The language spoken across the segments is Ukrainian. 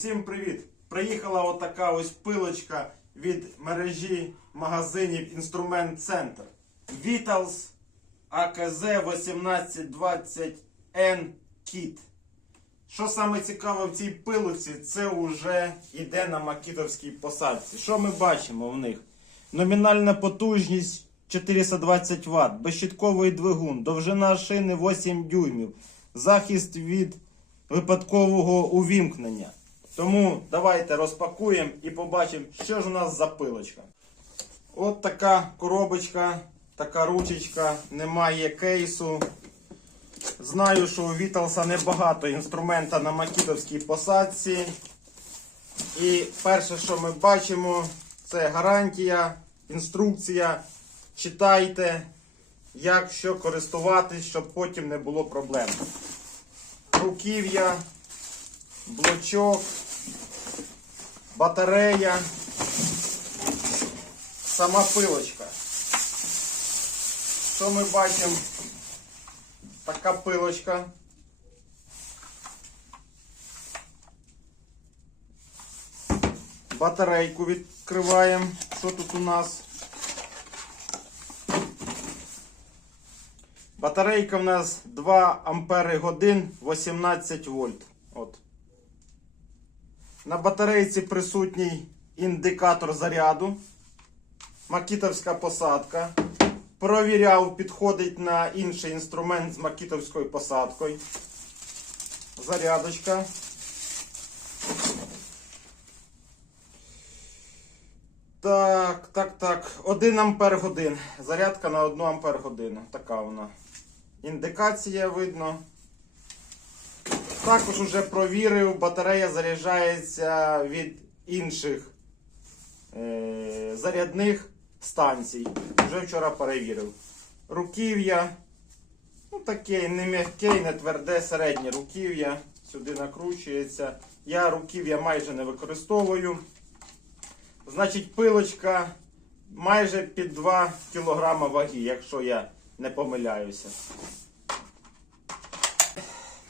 Всім привіт! Приїхала отака ось пилочка від мережі магазинів Інструмент Центр. Vitals AKZ 1820N Kit. Що саме цікаве в цій пилоці, це вже йде на макітовській посадці. Що ми бачимо в них? Номінальна потужність 420 Вт, безщитковий двигун, довжина шини 8 дюймів, захист від випадкового увімкнення. Тому давайте розпакуємо і побачимо, що ж у нас за пилочка. От така коробочка, така ручечка, немає кейсу. Знаю, що у Віталса небагато інструмента на макітовській посадці. І перше, що ми бачимо, це гарантія, інструкція. Читайте, як що користуватись, щоб потім не було проблем. Руків'я, блочок, батарея, сама пилочка. Що ми бачимо? Така пилочка. Батарейку відкриваємо. Що тут у нас? Батарейка в нас 2 ампери годин 18 вольт. От. На батарейці присутній індикатор заряду. Макітовська посадка. Провіряв, підходить на інший інструмент з макітовською посадкою. Зарядочка. Так, так, так. 1 ампер годин. Зарядка на 1 ампер годину. Така вона. Індикація видно. Також уже провірив, батарея заряджається від інших е, зарядних станцій. Вже вчора перевірив. Руків'я. Ну таке не м'яке, не тверде, середнє руків'я. Сюди накручується. Я руків'я майже не використовую. Значить, пилочка майже під 2 кг ваги, якщо я не помиляюся.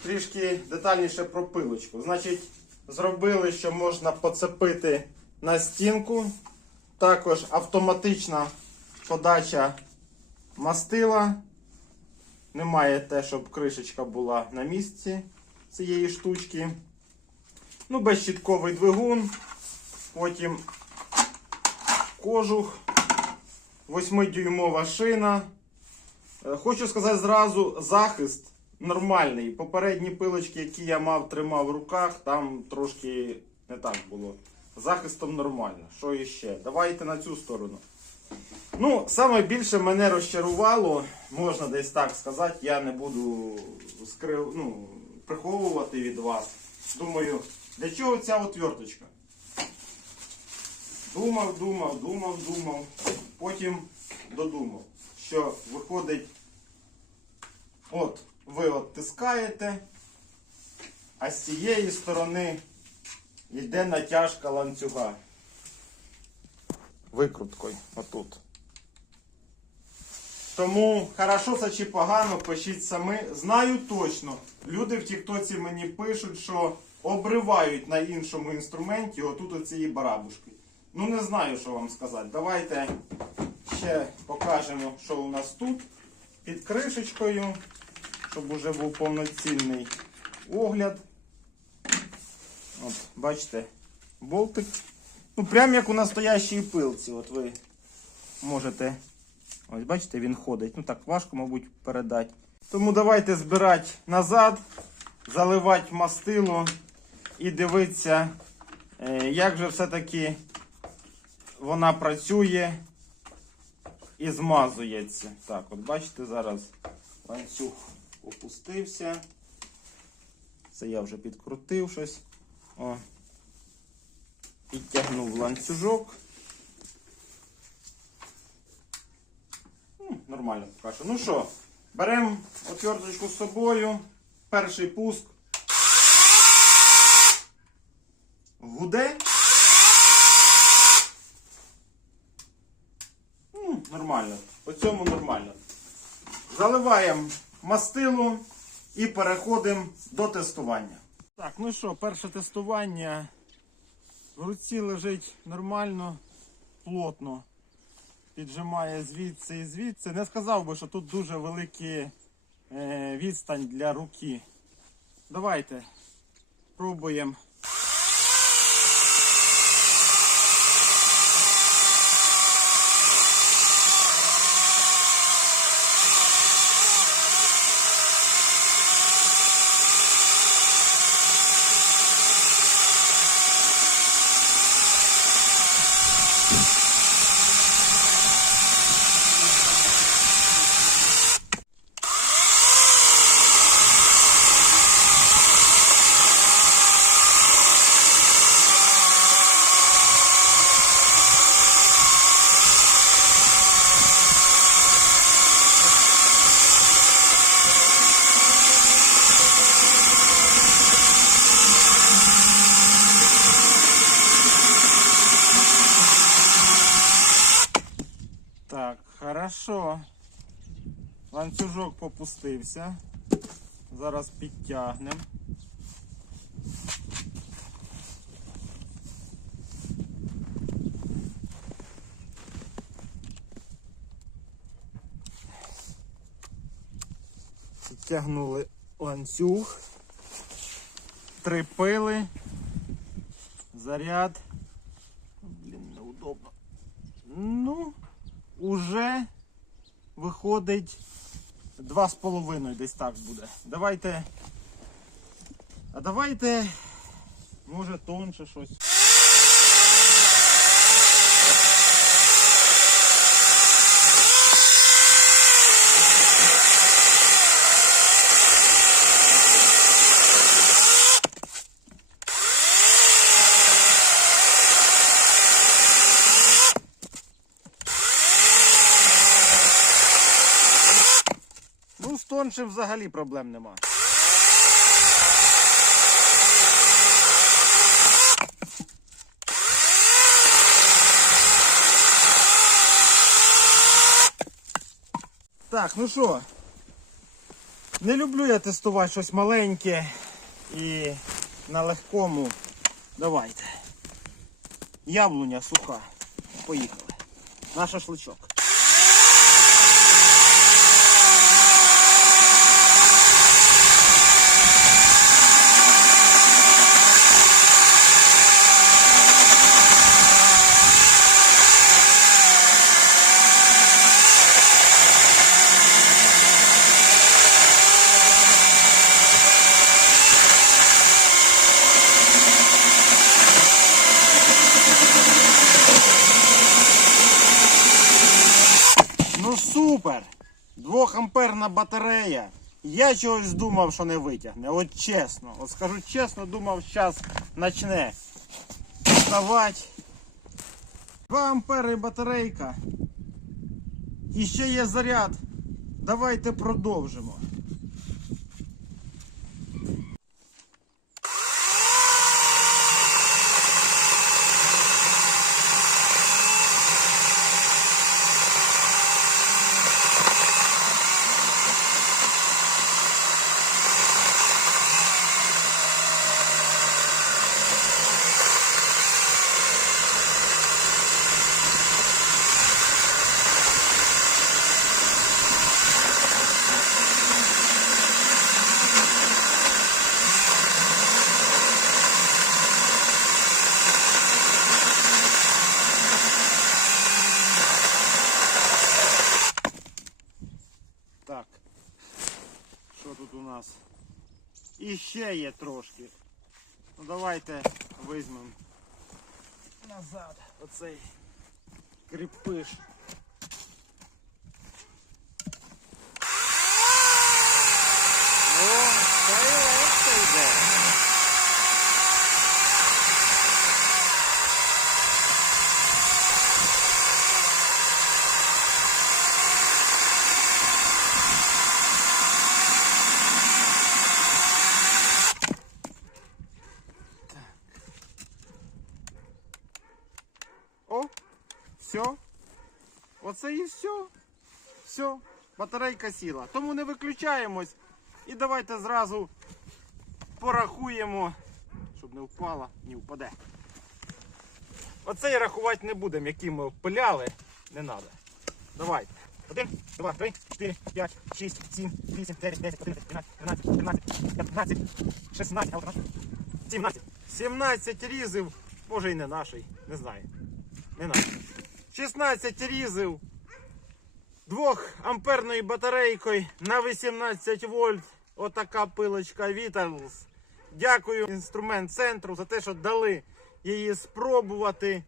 Трішки детальніше про пилочку. Значить, зробили, що можна поцепити на стінку. Також автоматична подача мастила. Немає те, щоб кришечка була на місці цієї штучки. Ну, безщітковий двигун. Потім кожух, 8-дюймова шина. Е, Хочу сказати зразу, захист нормальний. Попередні пилочки, які я мав, тримав в руках, там трошки не так було. Захистом нормально. Що іще? Давайте на цю сторону. Ну, саме більше мене розчарувало, можна десь так сказати, я не буду скрив, ну, приховувати від вас. Думаю, для чого ця отверточка? Думав, думав, думав, думав. Потім додумав, що виходить, от ви от тискаєте, а з цієї сторони йде натяжка ланцюга. Викруткою отут. Тому хорошо це чи погано, пишіть самі. Знаю точно. Люди в Тіктоці мені пишуть, що обривають на іншому інструменті отут оцієї барабушки. Ну не знаю, що вам сказати. Давайте ще покажемо, що у нас тут під кришечкою, щоб уже був повноцінний огляд. От, бачите, болтик. Ну, прям як у настоящій пилці. От ви можете. Ось бачите, він ходить. Ну так важко, мабуть, передати. Тому давайте збирати назад, заливати мастило і дивитися, е, як же все-таки вона працює і змазується. Так, от бачите, зараз ланцюг опустився. Це я вже підкрутив щось. О. Підтягнув ланцюжок. Ну, Нормально поки. Ну що, беремо отверточку з собою. Перший пуск. Гуде. Ну, нормально. По цьому нормально. Заливаємо мастилу і переходимо до тестування. Так, ну що, перше тестування. В руці лежить нормально, плотно. Піджимає звідси і звідси. Не сказав би, що тут дуже великий е, відстань для руки. Давайте пробуємо. Так, хорошо. Ланцюжок попустився. Зараз підтягнемо. Підтягнули ланцюг. Три пили. Заряд. Блін, неудобно. Ну, уже виходить два з половиною десь так буде. Давайте. А давайте, може, тонше щось. Тоншим взагалі проблем нема. Так, ну що, не люблю я тестувати щось маленьке і на легкому. Давайте. Яблуня суха. Поїхали. На шашличок. Ну супер! Двохамперна батарея. Я чогось думав, що не витягне. От чесно. От скажу чесно, думав, зараз почне вставати. 2 ампери батарейка. І ще є заряд. Давайте продовжимо. Так. Що тут у нас? І ще є трошки. Ну давайте візьмемо назад оцей кріпиш. О, та й легко йде. О, все. Оце і все. Все, батарейка сіла. Тому не виключаємось. І давайте зразу порахуємо, щоб не впала, не впаде. Оцей рахувати не будемо, які ми пиляли. Не треба. Давайте. Один, два, три, чотири, п'ять, шість, сім, вісім, дев'ять, десять, одинадцять, дванадцять, тринадцять, п'ятнадцять, шістнадцять, або сімнадцять. Сімнадцять різів, може і не наший, не знаю. Не наш. 16 різів двох амперною батарейкою на 18 вольт. Отака пилочка Vitals. Дякую інструмент центру за те, що дали її спробувати.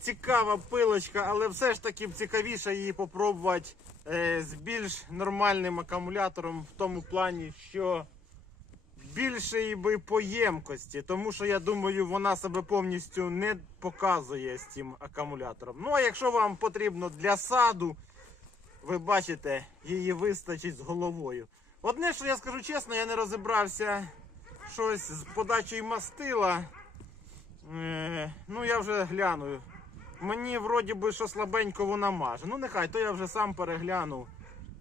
Цікава пилочка, але все ж таки цікавіше її попробувати е, з більш нормальним акумулятором в тому плані, що більшої би по ємкості, тому що я думаю, вона себе повністю не показує з цим акумулятором. Ну а якщо вам потрібно для саду, ви бачите, її вистачить з головою. Одне, що я скажу чесно, я не розібрався щось з подачею мастила. Е, ну я вже гляну. Мені вроді би, що слабенько вона маже. Ну нехай, то я вже сам переглянув.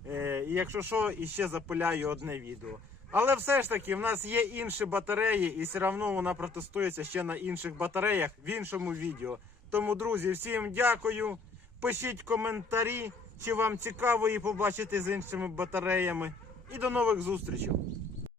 Е, якщо що, іще запиляю одне відео. Але все ж таки, в нас є інші батареї, і все одно вона протестується ще на інших батареях в іншому відео. Тому, друзі, всім дякую. Пишіть коментарі, чи вам цікаво її побачити з іншими батареями. І до нових зустрічей.